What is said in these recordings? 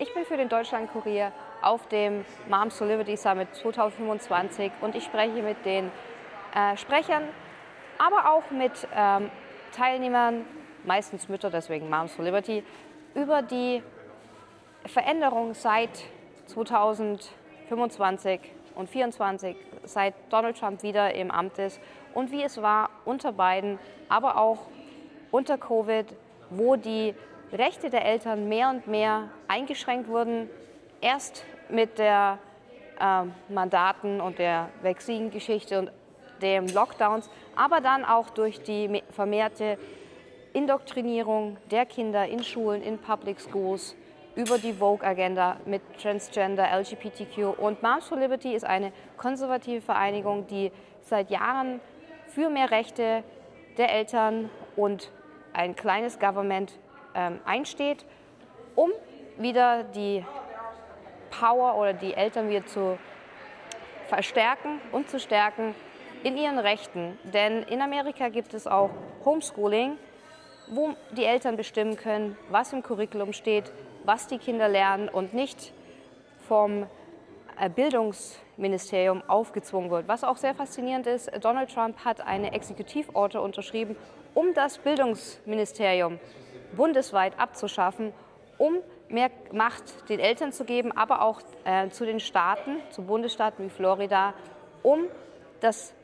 Ich bin für den Deutschlandkurier auf dem Moms for Liberty Summit 2025 und ich spreche mit den Sprechern, aber auch mit Teilnehmern, meistens Mütter, deswegen Moms for Liberty, über die Veränderung seit 2025 und 2024, seit Donald Trump wieder im Amt ist und wie es war unter Biden, aber auch unter Covid, wo die Rechte der Eltern mehr und mehr eingeschränkt wurden. Erst mit der Mandaten und der Vaccine-Geschichte und den Lockdowns, aber dann auch durch die vermehrte Indoktrinierung der Kinder in Schulen, in Public Schools, über die Vogue-Agenda mit Transgender, LGBTQ. Und Moms for Liberty ist eine konservative Vereinigung, die seit Jahren für mehr Rechte der Eltern und ein kleines Government einsteht, um wieder die Power oder die Eltern wieder zu verstärken und zu stärken in ihren Rechten. Denn in Amerika gibt es auch Homeschooling, wo die Eltern bestimmen können, was im Curriculum steht, was die Kinder lernen und nicht vom Bildungsministerium aufgezwungen wird. Was auch sehr faszinierend ist, Donald Trump hat eine Exekutivorder unterschrieben, um das Bildungsministerium bundesweit abzuschaffen, um mehr Macht den Eltern zu geben, aber auch zu den Staaten, zu Bundesstaaten wie Florida, um das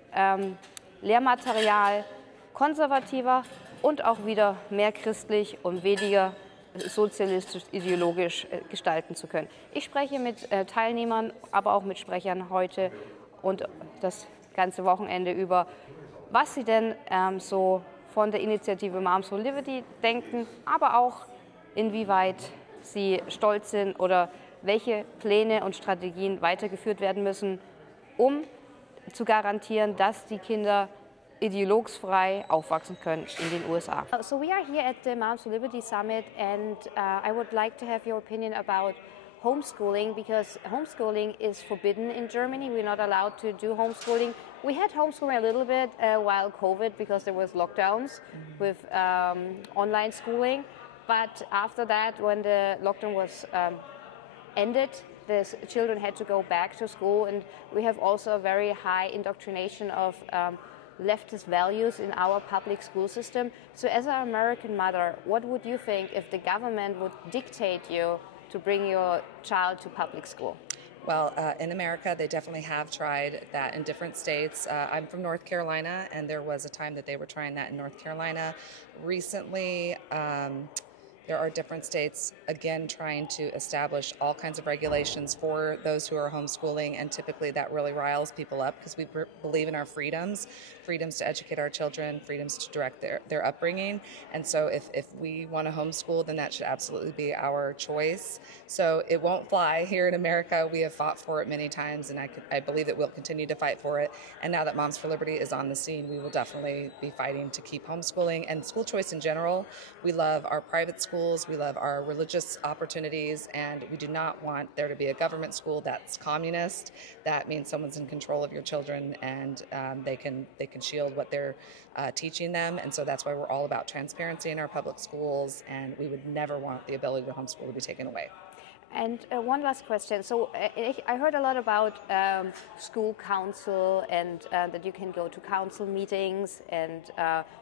Lehrmaterial konservativer und auch wieder mehr christlich und weniger sozialistisch-ideologisch gestalten zu können. Ich spreche mit Teilnehmern, aber auch mit Sprechern heute und das ganze Wochenende über, was sie denn so von der Initiative Moms for Liberty denken, aber auch inwieweit sie stolz sind oder welche Pläne und Strategien weitergeführt werden müssen, um zu garantieren, dass die Kinder ideologsfrei aufwachsen können in den USA. So we are here at the Moms for Liberty Summit and I would like to have your opinion about homeschooling, because homeschooling is forbidden in Germany. We're not allowed to do homeschooling. We had homeschooling a little bit while COVID because there was lockdowns with online schooling. But after that, when the lockdown was ended, the children had to go back to school, and we have also a very high indoctrination of leftist values in our public school system. So as an American mother, what would you think if the government would dictate you to bring your child to public school? Well, in America, they definitely have tried that in different states. I'm from North Carolina, and there was a time that they were trying that in North Carolina. Recently, there are different states, again, trying to establish all kinds of regulations for those who are homeschooling, and typically that really riles people up because we believe in our freedoms to educate our children, freedoms to direct their upbringing. And so if we want to homeschool, then that should absolutely be our choice. So it won't fly here in America. We have fought for it many times, and I believe that we'll continue to fight for it. And now that Moms for Liberty is on the scene, we will definitely be fighting to keep homeschooling and school choice in general. We love our private schools, we love our religious opportunities, and we do not want there to be a government school that's communist. That means someone's in control of your children, and they can shield what they're teaching them. And so that's why we're all about transparency in our public schools, and we would never want the ability to homeschool to be taken away. And one last question. So I heard a lot about school council and that you can go to council meetings and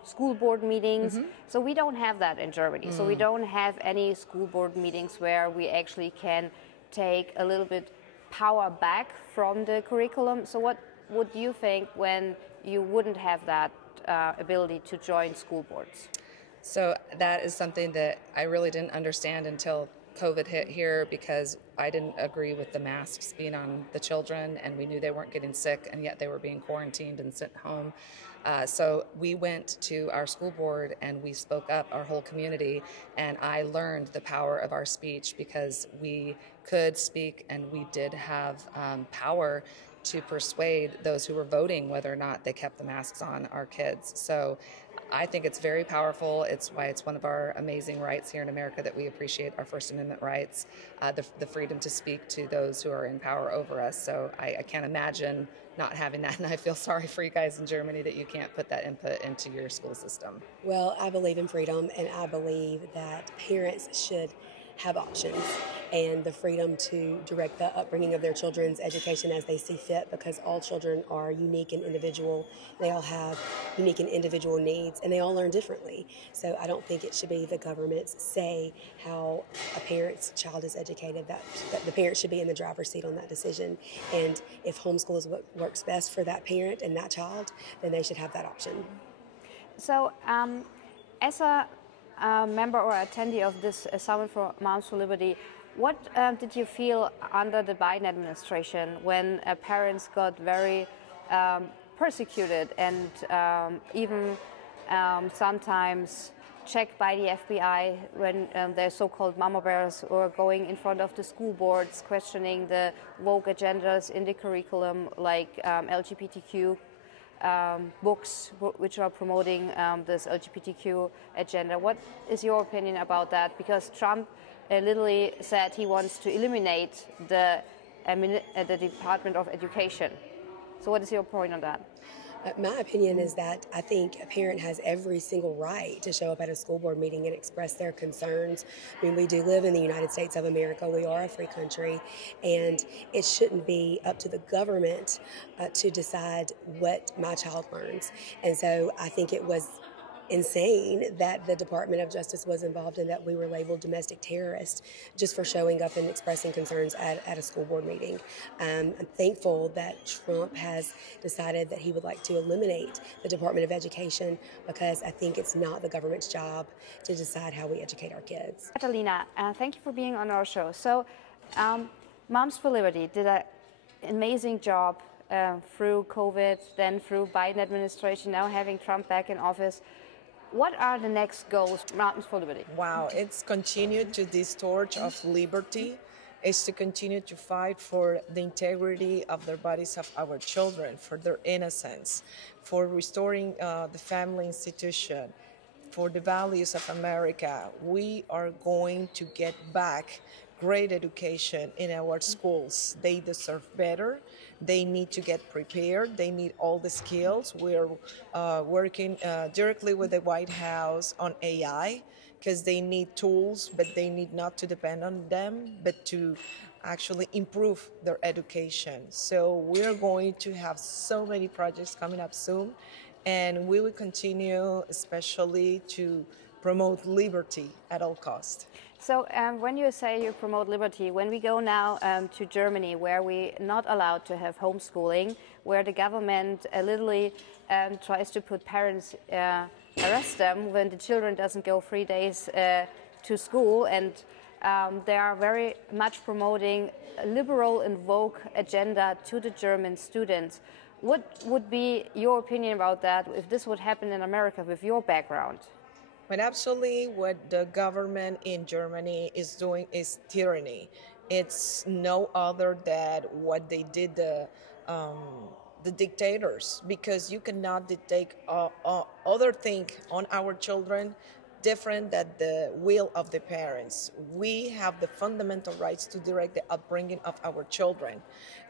school board meetings. So we don't have that in Germany. So we don't have any school board meetings where we actually can take a little bit power back from the curriculum. So what would you think when you wouldn't have that ability to join school boards? So that is something that I really didn't understand until COVID hit here, because I didn't agree with the masks being on the children, and we knew they weren't getting sick, and yet they were being quarantined and sent home. So we went to our school board and we spoke up, our whole community, and I learned the power of our speech, because we could speak and we did have power to persuade those who were voting whether or not they kept the masks on, our kids. So I think it's very powerful. It's why it's one of our amazing rights here in America that we appreciate, our First Amendment rights, the freedom to speak to those who are in power over us. So I can't imagine not having that, and I feel sorry for you guys in Germany that you can't put that input into your school system. Well, I believe in freedom, and I believe that parents should have options. and the freedom to direct the upbringing of their children's education as they see fit, because all children are unique and individual. They all have unique and individual needs, and they all learn differently. So I don't think it should be the government's say how a parent's child is educated, that the parent should be in the driver's seat on that decision. And if homeschool is what works best for that parent and that child, then they should have that option. So as a member or attendee of this Summit for Moms for Liberty, what did you feel under the Biden administration when parents got very persecuted and even sometimes checked by the FBI when their so-called mama bears were going in front of the school boards questioning the woke agendas in the curriculum, like LGBTQ books which are promoting this LGBTQ agenda. What is your opinion about that? Because Trump literally said he wants to eliminate the Department of Education. So what is your point on that? My opinion is that I think a parent has every single right to show up at a school board meeting and express their concerns. I mean, we do live in the United States of America. We are a free country, and it shouldn't be up to the government to decide what my child learns. And so I think it was insane that the Department of Justice was involved and that we were labeled domestic terrorists just for showing up and expressing concerns at a school board meeting. I'm thankful that Trump has decided that he would like to eliminate the Department of Education, because I think it's not the government's job to decide how we educate our kids. Catalina, thank you for being on our show. So Moms for Liberty did an amazing job through COVID, then through Biden administration, now having Trump back in office. What are the next goals, Moms for Liberty? Wow, it's continued to this torch of liberty. It's to continue to fight for the integrity of the bodies of our children, for their innocence, for restoring the family institution, for the values of America. We are going to get back great education in our schools. They deserve better. They need to get prepared. They need all the skills. We're working directly with the White House on AI, because they need tools, but they need not to depend on them, but to actually improve their education. So we're going to have so many projects coming up soon, and we will continue especially to promote liberty at all costs. So when you say you promote liberty, when we go now to Germany, where we're not allowed to have homeschooling, where the government literally tries to put parents, arrest them when the children doesn't go 3 days to school, and they are very much promoting a liberal and woke agenda to the German students. What would be your opinion about that if this would happen in America with your background? But absolutely what the government in Germany is doing is tyranny. It's no other than what they did the dictators, because you cannot dictate other thing on our children different than the will of the parents. We have the fundamental rights to direct the upbringing of our children.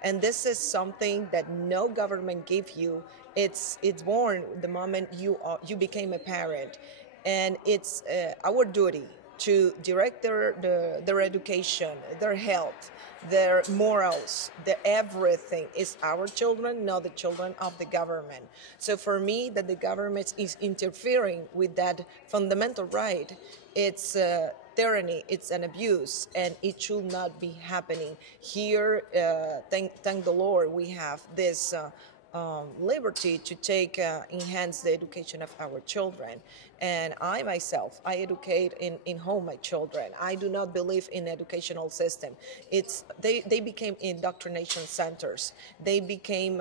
And this is something that no government gives you. It's born the moment you became a parent. And it's our duty to direct their education, their health, their morals, everything is our children, not the children of the government. So for me, that the government is interfering with that fundamental right, it's tyranny, it's an abuse, and it should not be happening. Here, thank the Lord, we have this liberty to take enhance the education of our children. And I myself, I educate in home my children. I do not believe in educational system. They became indoctrination centers. They became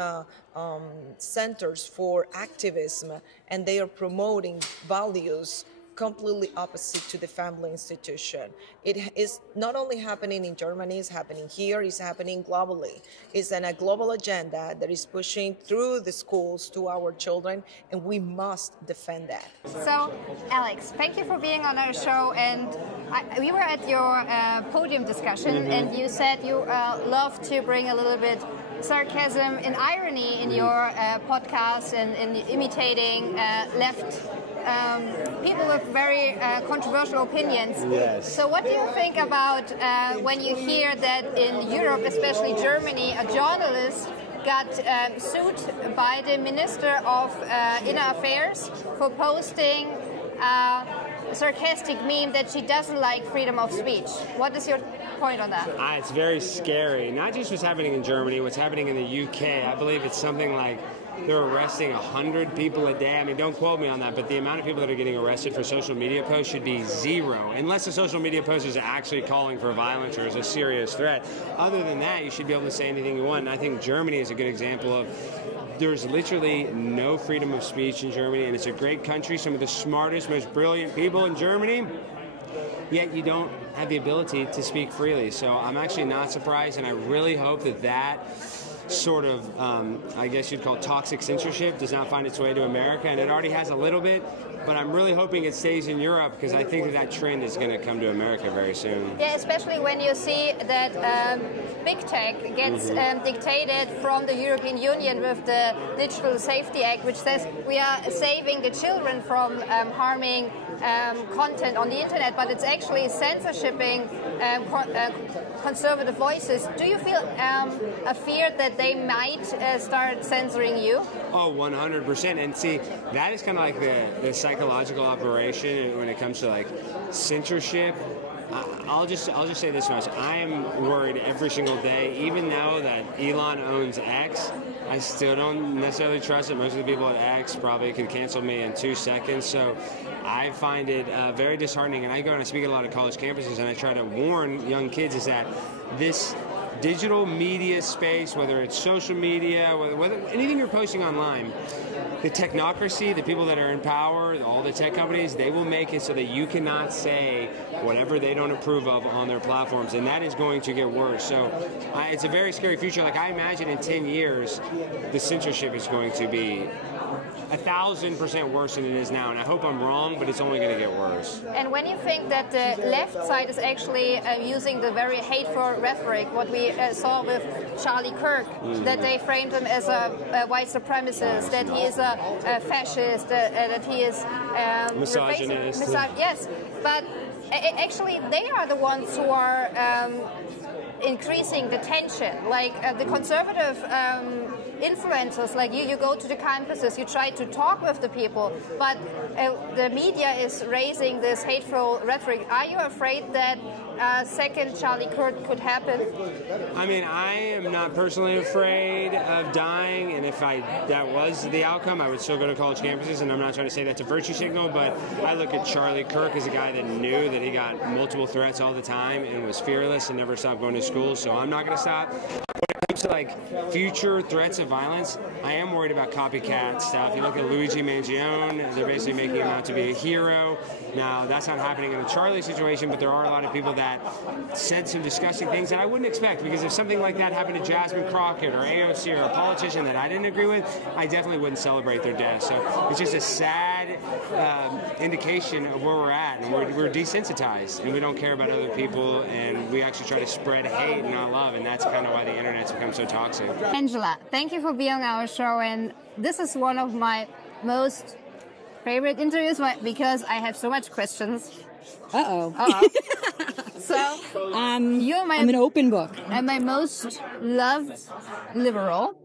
centers for activism, and they are promoting values completely opposite to the family institution. It is not only happening in Germany, it's happening here, it's happening globally. It's a global agenda that is pushing through the schools to our children, and we must defend that. So, Alex, thank you for being on our show. And we were at your podium discussion, and you said you love to bring a little bit sarcasm and irony in your podcast, and in imitating left people with very controversial opinions. Yes. So what do you think about when you hear that in Europe, especially Germany, a journalist got sued by the Minister of Inner Affairs for posting a sarcastic meme that she doesn't like freedom of speech? What is your point on that? It's very scary. Not just what's happening in Germany, what's happening in the UK. I believe it's something like they're arresting 100 people a day. I mean, don't quote me on that, but the amount of people that are getting arrested for social media posts should be zero, unless the social media post is actually calling for violence or is a serious threat. Other than that, you should be able to say anything you want. And I think Germany is a good example of there's literally no freedom of speech in Germany, and it's a great country, some of the smartest, most brilliant people in Germany, yet you don't have the ability to speak freely. So I'm actually not surprised, and I really hope that that sort of, I guess you'd call toxic censorship, does not find its way to America, and it already has a little bit, but I'm really hoping it stays in Europe because I think that trend is going to come to America very soon. Yeah, especially when you see that big tech gets dictated from the European Union with the Digital Safety Act, which says we are saving the children from harming content on the internet, but it's actually censorshiping conservative voices. Do you feel a fear that they might start censoring you? Oh, 100%. And see, that is kind of like the psychological operation when it comes to like censorship. I'll just say this much. I am worried every single day, even now that Elon owns X. I still don't necessarily trust it. Most of the people at X probably could cancel me in 2 seconds. So I find it very disheartening. And I go and I speak at a lot of college campuses, and I try to warn young kids is that this digital media space, whether it's social media, whether anything you're posting online, the technocracy, the people that are in power, all the tech companies, they will make it so that you cannot say whatever they don't approve of on their platforms, and that is going to get worse. So it's a very scary future. Like I imagine in 10 years, the censorship is going to be 1,000% worse than it is now, and I hope I'm wrong, but it's only going to get worse. And when you think that the left side is actually using the very hateful rhetoric, what we saw with Charlie Kirk, that they framed him as a white supremacist, that he is a fascist, that he is misogynist. Yes, but actually they are the ones who are increasing the tension. Like the conservative influencers, like you go to the campuses, you try to talk with the people, but the media is raising this hateful rhetoric. Are you afraid that a second Charlie Kirk could happen? I mean, I am not personally afraid of dying, and if that was the outcome, I would still go to college campuses, and I'm not trying to say that's a virtue signal, but I look at Charlie Kirk as a guy that knew that he got multiple threats all the time and was fearless and never stopped going to school, so I'm not going to stop. When it comes to like future threats of violence, I am worried about copycat stuff. You look at Luigi Mangione, they're basically making him out to be a hero. Now, that's not happening in the Charlie situation, but there are a lot of people that said some disgusting things that I wouldn't expect, because if something like that happened to Jasmine Crockett or AOC or a politician that I didn't agree with, I definitely wouldn't celebrate their death. So it's just a sad indication of where we're at, and we're desensitized, and we don't care about other people, and we actually try to spread hate and not love, and that's kind of why the internet's become so toxic. Angela, thank you for being on our show, and this is one of my most favorite interviews because I have so much questions. So, I'm an open book. And my most loved liberal,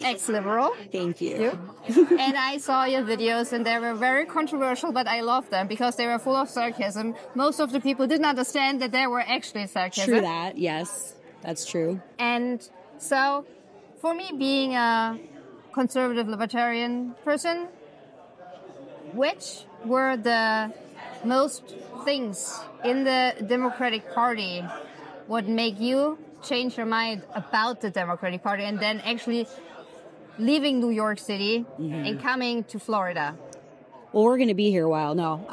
ex-liberal. Thank you. And I saw your videos, and they were very controversial, but I loved them because they were full of sarcasm. Most of the people didn't understand that they were actually sarcasm. True that, yes. That's true. And so, for me, being a conservative libertarian person, which were the most things in the Democratic Party would make you change your mind about the Democratic Party and then actually leaving New York City and coming to Florida? Well, we're going to be here a while. No.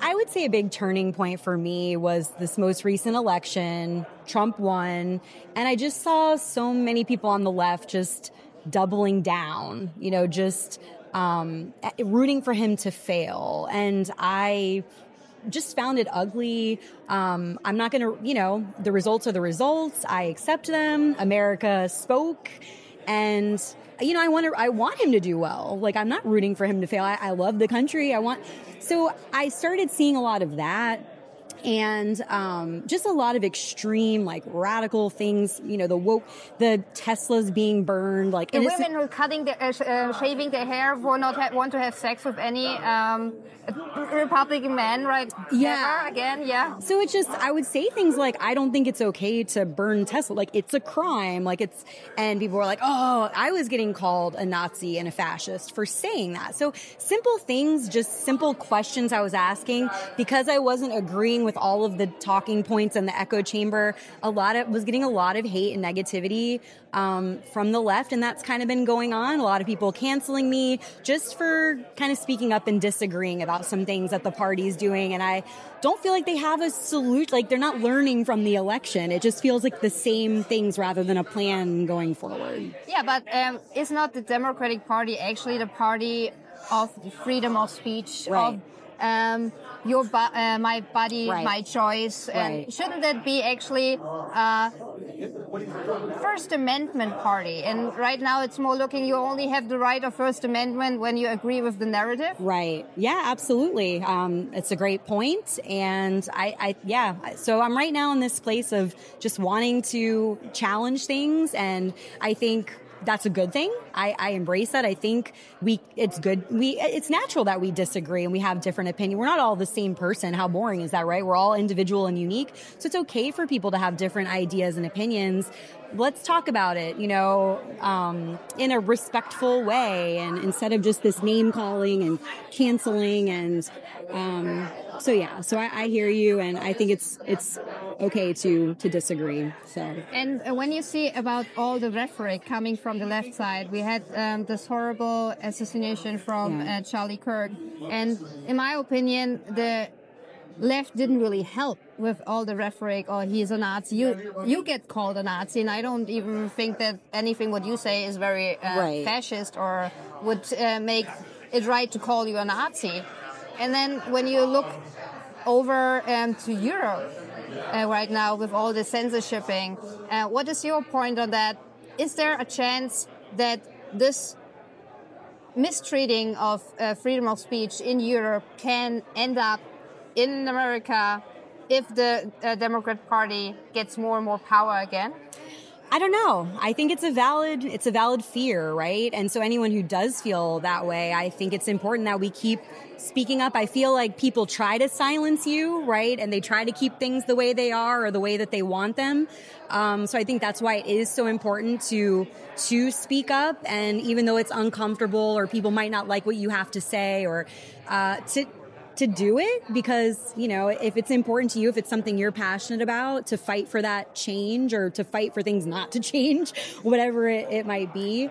I would say a big turning point for me was this most recent election. Trump won, and I just saw so many people on the left just doubling down, just rooting for him to fail. And I just found it ugly. I'm not going to, the results are the results. I accept them. America spoke. And I want him to do well. Like, I'm not rooting for him to fail. I love the country. So I started seeing a lot of that. And just a lot of extreme, like, radical things. The Teslas being burned, like the women who are shaving their hair want to have sex with any Republican man, right? Yeah. Ever again, yeah. So it's just, I would say things like, I don't think it's okay to burn Tesla. Like, it's a crime. And people were like, oh, I was getting called a Nazi and a fascist for saying that. So simple things, just simple questions I was asking, because I wasn't agreeing with all of the talking points in the echo chamber. Was getting a lot of hate and negativity from the left, and that's kind of been going on. A lot of people canceling me just for kind of speaking up and disagreeing about some things that the party's doing, and I don't feel like they have a solution. Like, they're not learning from the election. It just feels like the same things rather than a plan going forward. Yeah, but is not the Democratic Party actually the party of freedom of speech, right, of my body, right, my choice? Right. And shouldn't that be actually First Amendment party? And right now it's more looking, you only have the right of First Amendment when you agree with the narrative. Right. Yeah, absolutely. It's a great point. And so I'm right now in this place of just wanting to challenge things. And I think that's a good thing. I embrace that. I think it's good. It's natural that we disagree and we have different opinions. We're not all the same person. How boring is that, right? We're all individual and unique. So it's okay for people to have different ideas and opinions. Let's talk about it, in a respectful way, and instead of just this name calling and canceling. And so I hear you, and I think it's okay to disagree. So, and when you see about all the rhetoric coming from the left side, we had this horrible assassination from Charlie Kirk, and in my opinion, the left didn't really help with all the rhetoric, or he's a Nazi. You get called a Nazi, and I don't even think that anything what you say is very fascist or would make it right to call you a Nazi. And then when you look over to Europe right now with all the censorshiping, what is your point on that? Is there a chance that this mistreating of freedom of speech in Europe can end up in America if the Democrat Party gets more and more power again? I don't know. I think it's a valid fear, right? And so anyone who does feel that way, I think it's important that we keep speaking up. I feel like people try to silence you, right? And they try to keep things the way they are or the way that they want them. So I think that's why it is so important to speak up. And even though it's uncomfortable or people might not like what you have to say, or to do it, because, if it's important to you, if it's something you're passionate about, to fight for that change or to fight for things not to change, whatever it might be.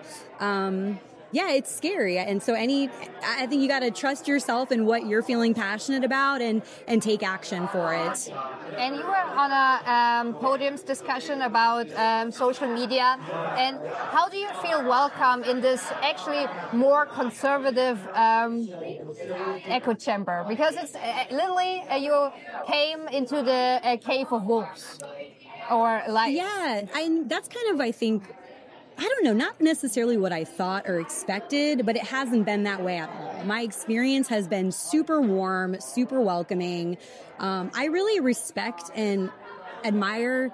It's scary. And so I think you got to trust yourself and what you're feeling passionate about and take action for it. And you were on a podiums discussion about social media. And how do you feel welcome in this actually more conservative echo chamber? Because it's literally you came into the cave of wolves. Or like... Yeah, that's kind of, I think... I don't know, not necessarily what I thought or expected, but it hasn't been that way at all. My experience has been super warm, super welcoming. I really respect and admire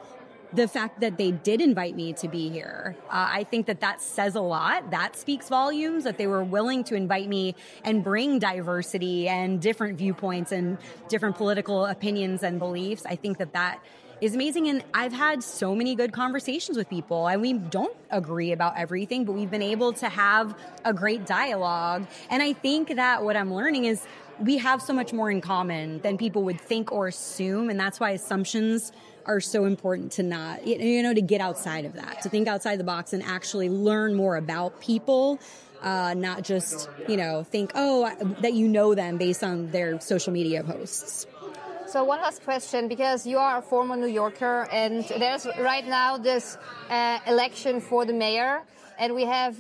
the fact that they did invite me to be here. I think that says a lot. That speaks volumes, that they were willing to invite me and bring diversity and different viewpoints and different political opinions and beliefs. I think that is amazing. And I've had so many good conversations with people, and we don't agree about everything, but we've been able to have a great dialogue. And I think that what I'm learning is we have so much more in common than people would think or assume. And that's why assumptions are so important to not, to get outside of that, to think outside the box and actually learn more about people. Not just, think, that you know them based on their social media posts. So one last question, because you are a former New Yorker, and there's right now this election for the mayor, and we have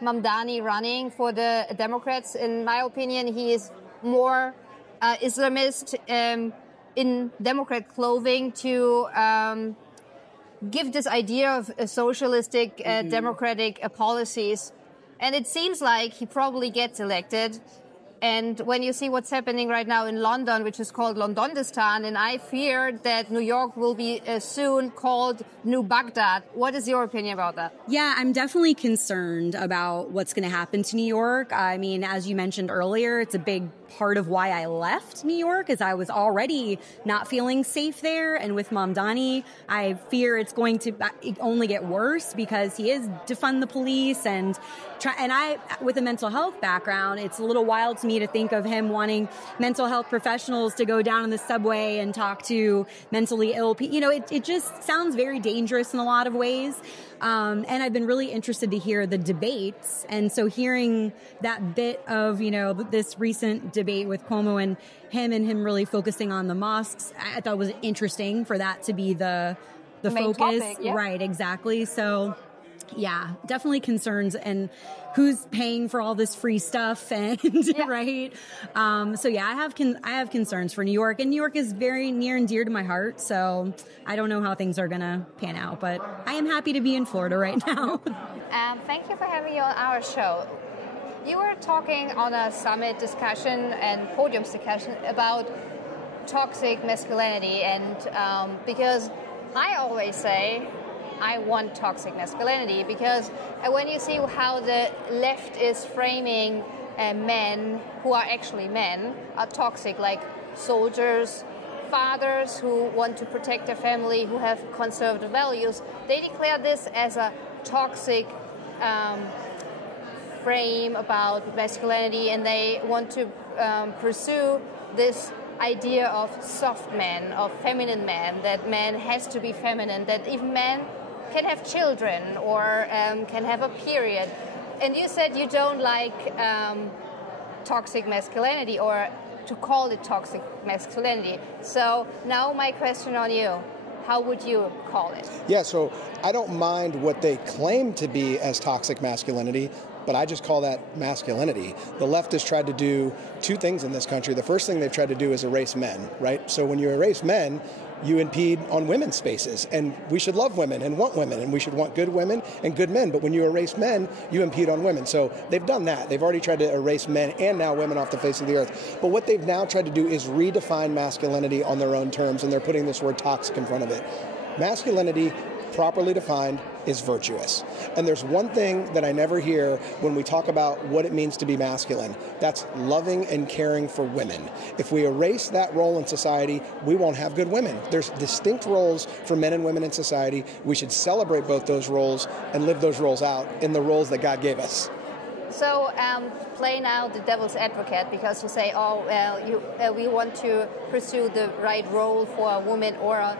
Mamdani running for the Democrats. In my opinion, he is more Islamist in Democrat clothing to give this idea of socialistic, democratic policies. And it seems like he probably gets elected. And when you see what's happening right now in London, which is called Londondistan, and I fear that New York will be soon called New Baghdad. What is your opinion about that? Yeah, I'm definitely concerned about what's going to happen to New York. I mean, as you mentioned earlier, it's a big part of why I left New York, is I was already not feeling safe there. And with Mamdani, I fear it's going to only get worse because he is defund the police and I, with a mental health background, it's a little wild to me to think of him wanting mental health professionals to go down in the subway and talk to mentally ill people. You know, it just sounds very dangerous in a lot of ways. And I've been really interested to hear the debates. And so hearing that bit of, you know, this recent debate with Cuomo and him really focusing on the mosques, I thought was interesting for that to be the main focus. topic, yeah. Right, exactly. So yeah, definitely concerns and who's paying for all this free stuff and right. So yeah, I have concerns for New York, and New York is very near and dear to my heart. So I don't know how things are gonna pan out, but I am happy to be in Florida right now. Thank you for having me on our show. You were talking on a summit discussion and podium discussion about toxic masculinity, and because I always say I want toxic masculinity, because when you see how the left is framing men who are actually men are toxic, like soldiers, fathers who want to protect their family, who have conservative values, they declare this as a toxic frame about masculinity, and they want to pursue this idea of soft men, of feminine men, that man has to be feminine, that even men can have children or can have a period. And you said you don't like toxic masculinity, or to call it toxic masculinity. So now my question on you, how would you call it? Yeah, so I don't mind what they claim to be as toxic masculinity, but I just call that masculinity. The left has tried to do two things in this country. The first thing they've tried to do is erase men, right? So when you erase men, you impede on women's spaces, and we should love women and want women, and we should want good women and good men, but when you erase men, you impede on women. So they've done that. They've already tried to erase men and now women off the face of the earth. But what they've now tried to do is redefine masculinity on their own terms, and they're putting this word toxic in front of it. Masculinity, properly defined, is virtuous. And there's one thing that I never hear when we talk about what it means to be masculine. That's loving and caring for women. If we erase that role in society, we won't have good women. There's distinct roles for men and women in society. We should celebrate both those roles and live those roles out in the roles that God gave us. So play now the devil's advocate, because you say, oh, well, we want to pursue the right role for a woman or a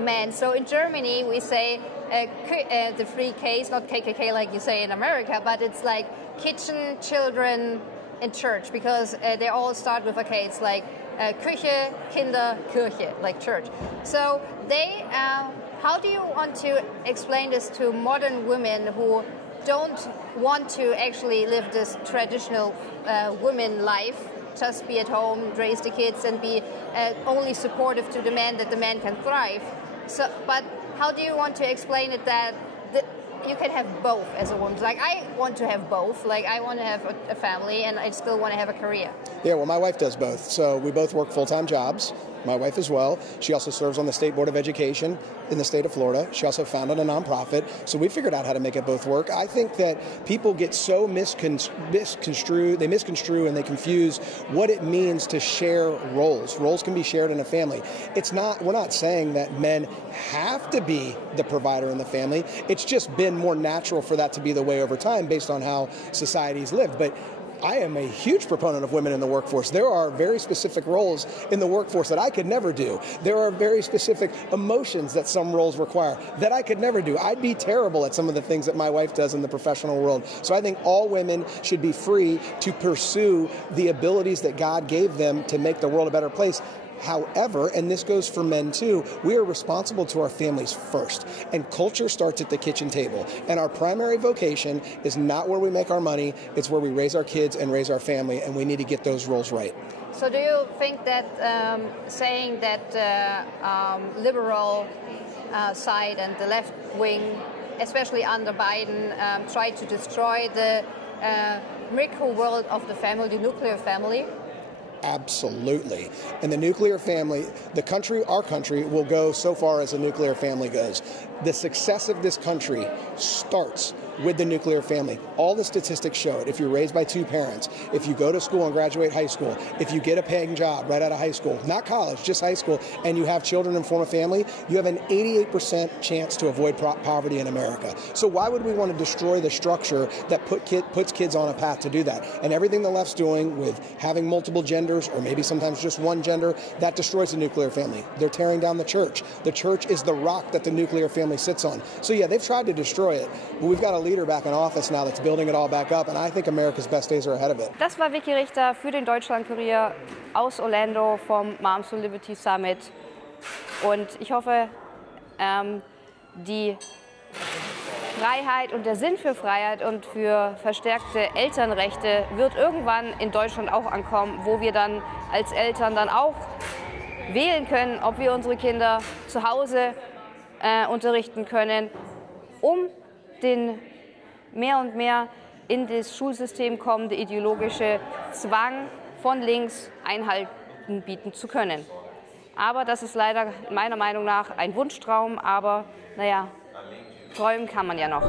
man. So in Germany, we say the three Ks, not KKK like you say in America, but it's like kitchen, children, and church, because they all start with a K. It's like Küche, Kinder, Kirche, like church. So they, how do you want to explain this to modern women who don't want to actually live this traditional women life, just be at home, raise the kids, and be only supportive to the man, that the man can thrive? So, but how do you want to explain it that you can have both as a woman? Like, I want to have both. Like, I want to have a family, and I still want to have a career. Yeah, well, my wife does both. So we both work full-time jobs. My wife as well. She also serves on the State Board of Education in the state of Florida. She also founded a nonprofit. So we figured out how to make it both work. I think that people get so misconstrued, they misconstrue and they confuse what it means to share roles. Roles can be shared in a family. We're not saying that men have to be the provider in the family. It's just been more natural for that to be the way over time based on how society's lived. But I am a huge proponent of women in the workforce. There are very specific roles in the workforce that I could never do. There are very specific emotions that some roles require that I could never do. I'd be terrible at some of the things that my wife does in the professional world. So I think all women should be free to pursue the abilities that God gave them to make the world a better place. However, and this goes for men too, we are responsible to our families first. And culture starts at the kitchen table. And our primary vocation is not where we make our money, it's where we raise our kids and raise our family, and we need to get those roles right. So do you think that saying that liberal side and the left wing, especially under Biden, tried to destroy the micro world of the family, the nuclear family? Absolutely. And the nuclear family, the country, our country, will go so far as a nuclear family goes. The success of this country starts with the nuclear family. All the statistics show it. If you're raised by two parents, if you go to school and graduate high school, if you get a paying job right out of high school, not college, just high school, and you have children and form a family, you have an 88% chance to avoid poverty in America. So why would we want to destroy the structure that puts kids on a path to do that? And everything the left's doing with having multiple genders, or maybe sometimes just one gender, that destroys the nuclear family. They're tearing down the church. The church is the rock that the nuclear family sits on. So yeah, they've tried to destroy it, but we've got a leader back in office now that's building it all back up, and I think America's best days are ahead of it. Das war Vicky Richter für den Deutschlandkurier aus Orlando vom Moms for Liberty Summit. Und ich hoffe, die Freiheit und der Sinn für Freiheit und für verstärkte Elternrechte wird irgendwann in Deutschland auch ankommen, wo wir dann als Eltern dann auch wählen können, ob wir unsere Kinder zu Hause unterrichten können, um den mehr und mehr in das Schulsystem kommende ideologische Zwang von links Einhalten bieten zu können. Aber das ist leider meiner Meinung nach ein Wunschtraum, aber naja, träumen kann man ja noch.